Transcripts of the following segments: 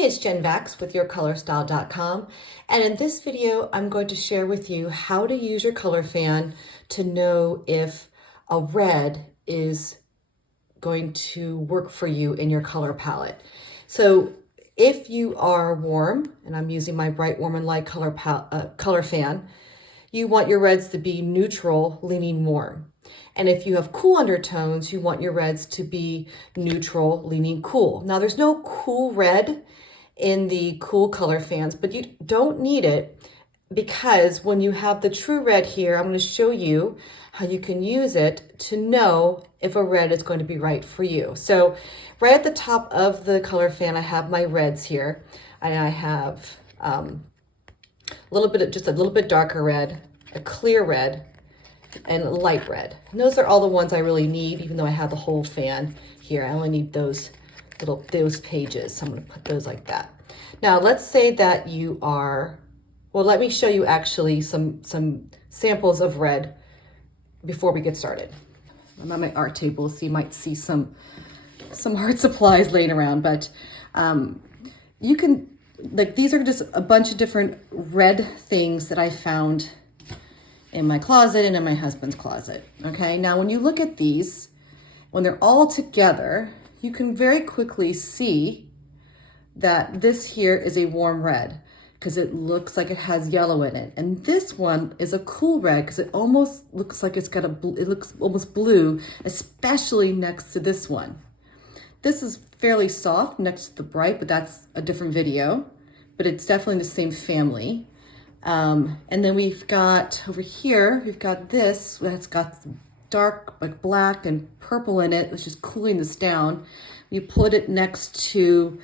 Hey, it's Jen Vax with YourColorStyle.com, and in this video I'm going to share with you how to use your color fan to know if a red is going to work for you in your color palette. So if you are warm, and I'm using my Bright Warm and Light color fan, you want your reds to be neutral, leaning warm. And if you have cool undertones, you want your reds to be neutral, leaning cool. Now there's no cool red in the cool color fans, but you don't need it because when you have the true red here, I'm going to show you how you can use it to know if a red is going to be right for you. So right at the top of the color fan, I have my reds here, and I have just a little bit darker red, a clear red, and a light red. And those are all the ones I really need, even though I have the whole fan here. I only need those pages. So I'm going to put those like that. Now let's say that you are, well, let me show you actually some samples of red before we get started. I'm at my art table, so you might see some art supplies laying around, but you can, like, these are just a bunch of different red things that I found in my closet and in my husband's closet. Okay, now when you look at these, when they're all together, you can very quickly see that this here is a warm red because it looks like it has yellow in it. And this one is a cool red because it almost looks like it looks almost blue, especially next to this one. This is fairly soft next to the bright, but that's a different video, but it's definitely the same family. And then we've got over here, we've got this that's got dark, like black and purple in it, which is cooling this down. You put it next to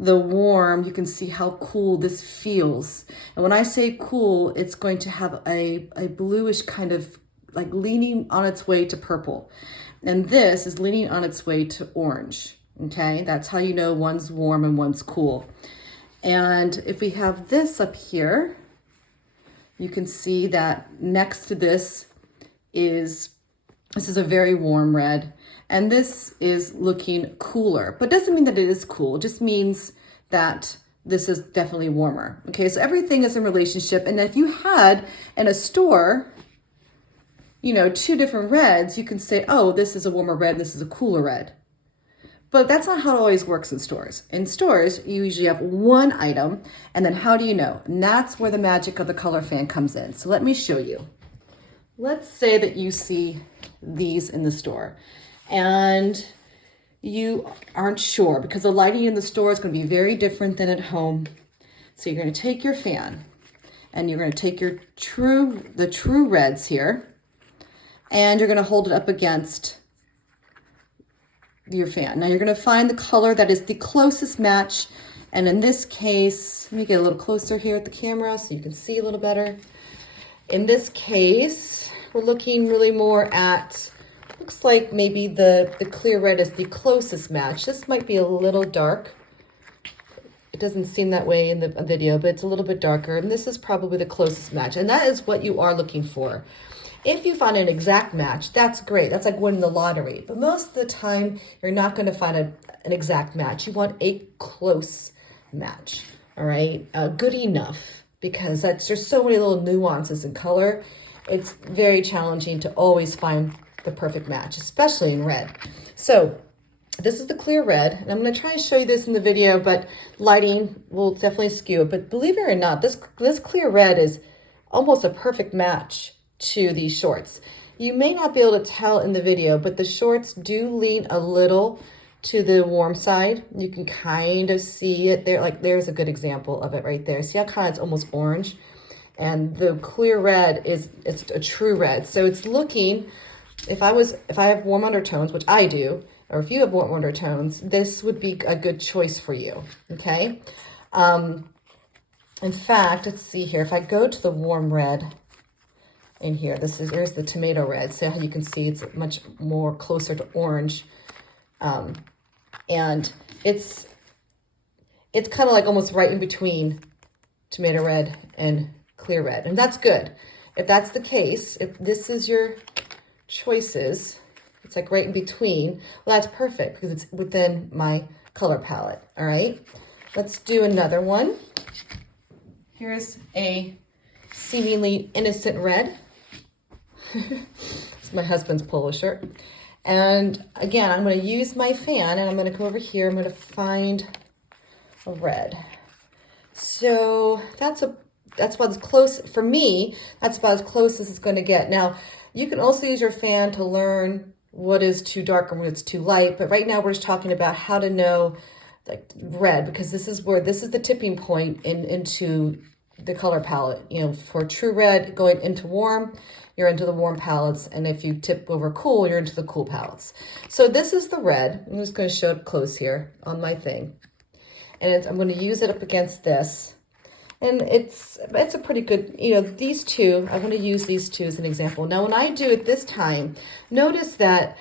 the warm, you can see how cool this feels. And when I say cool, it's going to have a bluish kind of like leaning on its way to purple. And this is leaning on its way to orange. Okay, that's how you know one's warm and one's cool. And if we have this up here, you can see that next to this is a very warm red, and this is looking cooler, but doesn't mean that it is cool. It just means that this is definitely warmer. Okay, so everything is in relationship. And if you had in a store, you know, two different reds, you can say, oh, this is a warmer red, this is a cooler red. But that's not how it always works in stores. In stores, you usually have one item, and then how do you know? And that's where the magic of the color fan comes in. So let me show you. Let's say that you see these in the store, and you aren't sure because the lighting in the store is going to be very different than at home. So you're going to take your fan, and you're going to take the true reds here, and you're going to hold it up against your fan. Now you're going to find the color that is the closest match, and in this case, let me get a little closer here at the camera so you can see a little better. In this case, we're looking really more at, looks like maybe the clear red is the closest match. This might be a little dark. It doesn't seem that way in the video, but it's a little bit darker, and this is probably the closest match, and that is what you are looking for. If you find an exact match, that's great. That's like winning the lottery. But most of the time, you're not going to find an exact match. You want a close match, all right? Good enough, because there's so many little nuances in color. It's very challenging to always find the perfect match, especially in red. So this is the clear red, and I'm going to try and show you this in the video, but lighting will definitely skew it. But believe it or not, this clear red is almost a perfect match to these shorts. You may not be able to tell in the video, but the shorts do lean a little to the warm side. You can kind of see it there. Like, there's a good example of it right there. See how kind of it's almost orange? And the clear red it's a true red. So it's looking, if I have warm undertones, which I do, or if you have warm undertones, this would be a good choice for you, okay? In fact, let's see here. If I go to the warm red, in here, there's the tomato red. So how you can see it's much more closer to orange, and it's kind of like almost right in between tomato red and clear red, and that's good. If that's the case, if this is your choices, it's like right in between. Well, that's perfect because it's within my color palette. All right. Let's do another one. Here's a seemingly innocent red. It's my husband's polo shirt. And again, I'm going to use my fan and I'm going to come over here. I'm going to find a red. So that's about as close, for me, that's about as close as it's going to get. Now, you can also use your fan to learn what is too dark and what is too light. But right now we're just talking about how to know like red, because this is the tipping point into the color palette. You know, for true red going into warm, you're into the warm palettes, and if you tip over cool, you're into the cool palettes. So this is the red. I'm just going to show it close here on my thing, and I'm going to use it up against this, and it's a pretty good. You know, these two. I want to use these two as an example. Now, when I do it this time, notice that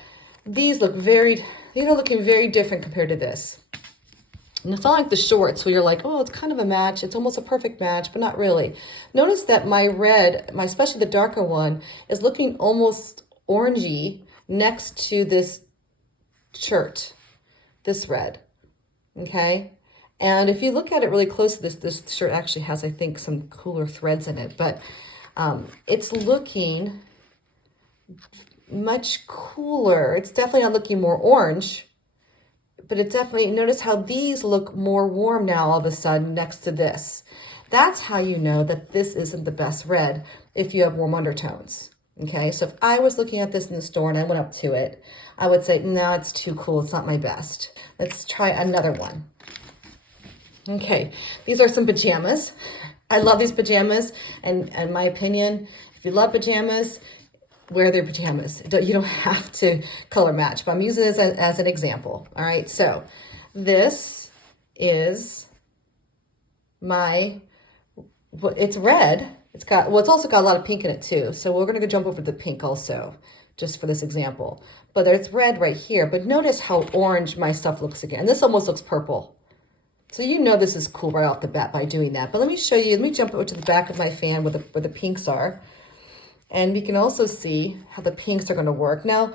these look these are looking very different compared to this. And it's not like the shorts where you're like, oh, it's kind of a match. It's almost a perfect match, but not really. Notice that my red, especially the darker one, is looking almost orangey next to this shirt, this red, okay? And if you look at it really close, this shirt actually has, I think, some cooler threads in it, but it's looking much cooler. It's definitely not looking more orange, but it definitely, notice how these look more warm now all of a sudden next to this. That's how you know that this isn't the best red if you have warm undertones. Okay, so if I was looking at this in the store and I went up to it, I would say, no, it's too cool. It's not my best. Let's try another one. Okay, these are some pajamas. I love these pajamas, and in my opinion, if you love pajamas, wear their pajamas. You don't have to color match, but I'm using this as an example. All right, so this is it's red. It's also got a lot of pink in it too. So we're gonna go jump over to the pink also, just for this example. But there's red right here, but notice how orange my stuff looks again. This almost looks purple. So you know this is cool right off the bat by doing that. But let me show you, let me jump over to the back of my fan where the pinks are. And we can also see how the pinks are going to work. Now,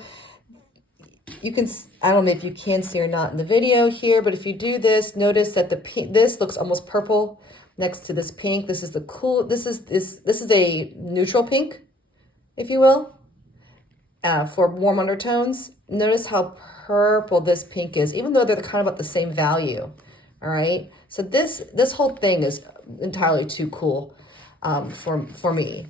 you can, I don't know if you can see or not in the video here, but if you do this, notice that this looks almost purple next to this pink. This is the cool, this is a neutral pink, if you will, for warm undertones. Notice how purple this pink is, even though they're kind of about the same value. All right. So this whole thing is entirely too cool for me.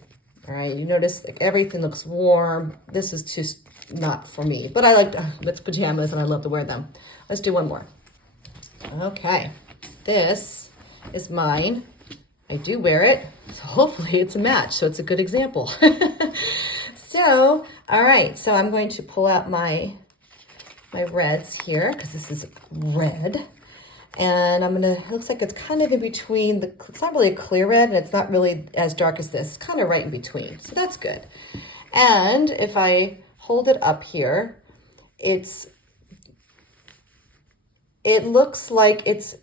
All right, you notice like everything looks warm. This is just not for me, but I like it's pajamas and I love to wear them. Let's do one more. Okay, this is mine. I do wear it, so hopefully it's a match. So it's a good example. So, all right, so I'm going to pull out my reds here because this is red. And I'm gonna, it looks like it's kind of in between, it's not really a clear red and it's not really as dark as this. It's kind of right in between, so that's good. And if I hold it up here, it looks like it's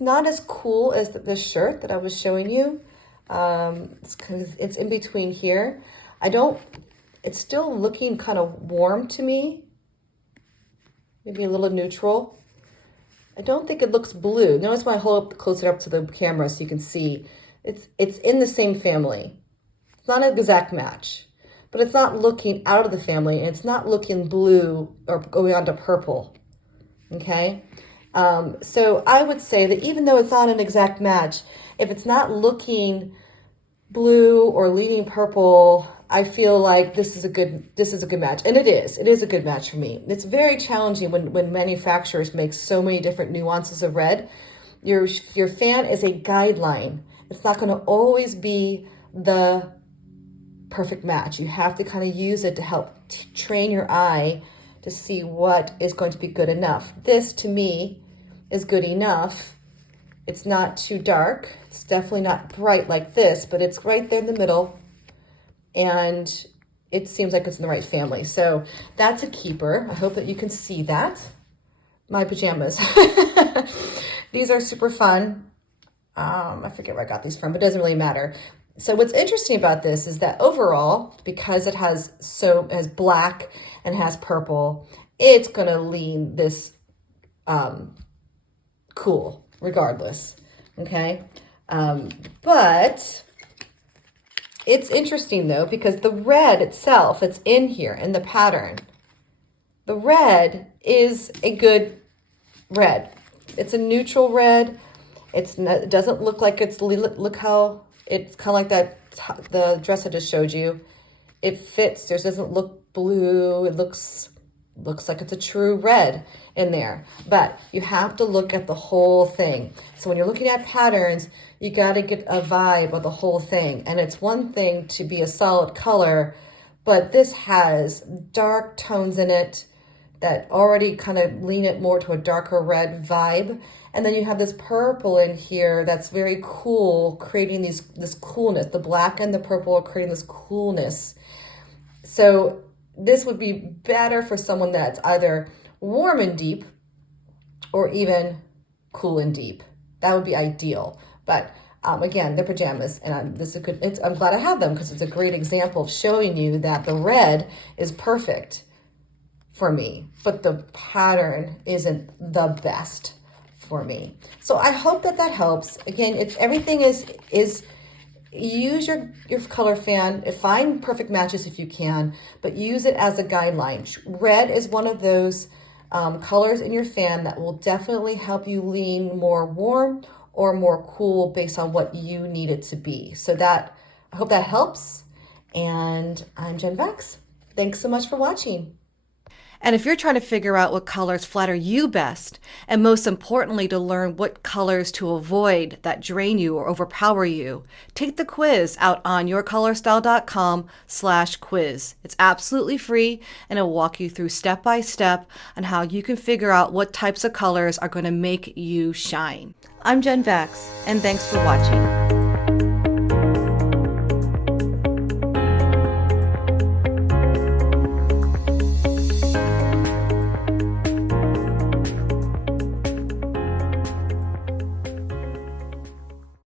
not as cool as the shirt that I was showing you. It's in between here. It's still looking kind of warm to me. Maybe a little neutral. I don't think it looks blue. Notice when I hold closer up to the camera so you can see. It's in the same family. It's not an exact match, but it's not looking out of the family, and it's not looking blue or going on to purple, okay? So I would say that even though it's not an exact match, if it's not looking blue or leaning purple, I feel like this is a good match, and it is a good match for me. It's very challenging when manufacturers make so many different nuances of red. Your fan is a guideline. It's not going to always be the perfect match. You have to kind of use it to help train your eye to see what is going to be good enough. This to me is good enough. It's not too dark. It's definitely not bright like this, but it's right there in the middle. And it seems like it's in the right family. So that's a keeper. I hope that you can see that. My pajamas. These are super fun. I forget where I got these from, but it doesn't really matter. So what's interesting about this is that overall, because it has black and has purple, it's gonna lean this cool regardless. Okay. But it's interesting though, because the red itself, it's in here in the pattern. The red is a good red. It's a neutral red. It doesn't look like it's, look how it's kind of like that, the dress I just showed you. It fits. There doesn't look blue. It looks like it's a true red in there. But you have to look at the whole thing. So when you're looking at patterns, you got to get a vibe of the whole thing. And it's one thing to be a solid color, but this has dark tones in it that already kind of lean it more to a darker red vibe. And then you have this purple in here that's very cool, creating this coolness. The black and the purple are creating this coolness. So this would be better for someone that's either warm and deep or even cool and deep. That would be ideal. But again, they're pajamas, and this is good. I'm glad I have them because it's a great example of showing you that the red is perfect for me, but the pattern isn't the best for me. So I hope that helps. Again, everything is use your color fan, find perfect matches if you can, but use it as a guideline. Red is one of those colors in your fan that will definitely help you lean more warm or more cool based on what you need it to be. So I hope that helps. And I'm Jen Vex. Thanks so much for watching. And if you're trying to figure out what colors flatter you best, and most importantly, to learn what colors to avoid that drain you or overpower you, take the quiz out on yourcolorstyle.com/quiz. It's absolutely free, and it'll walk you through step by step on how you can figure out what types of colors are going to make you shine. I'm Jen Vex, and thanks for watching.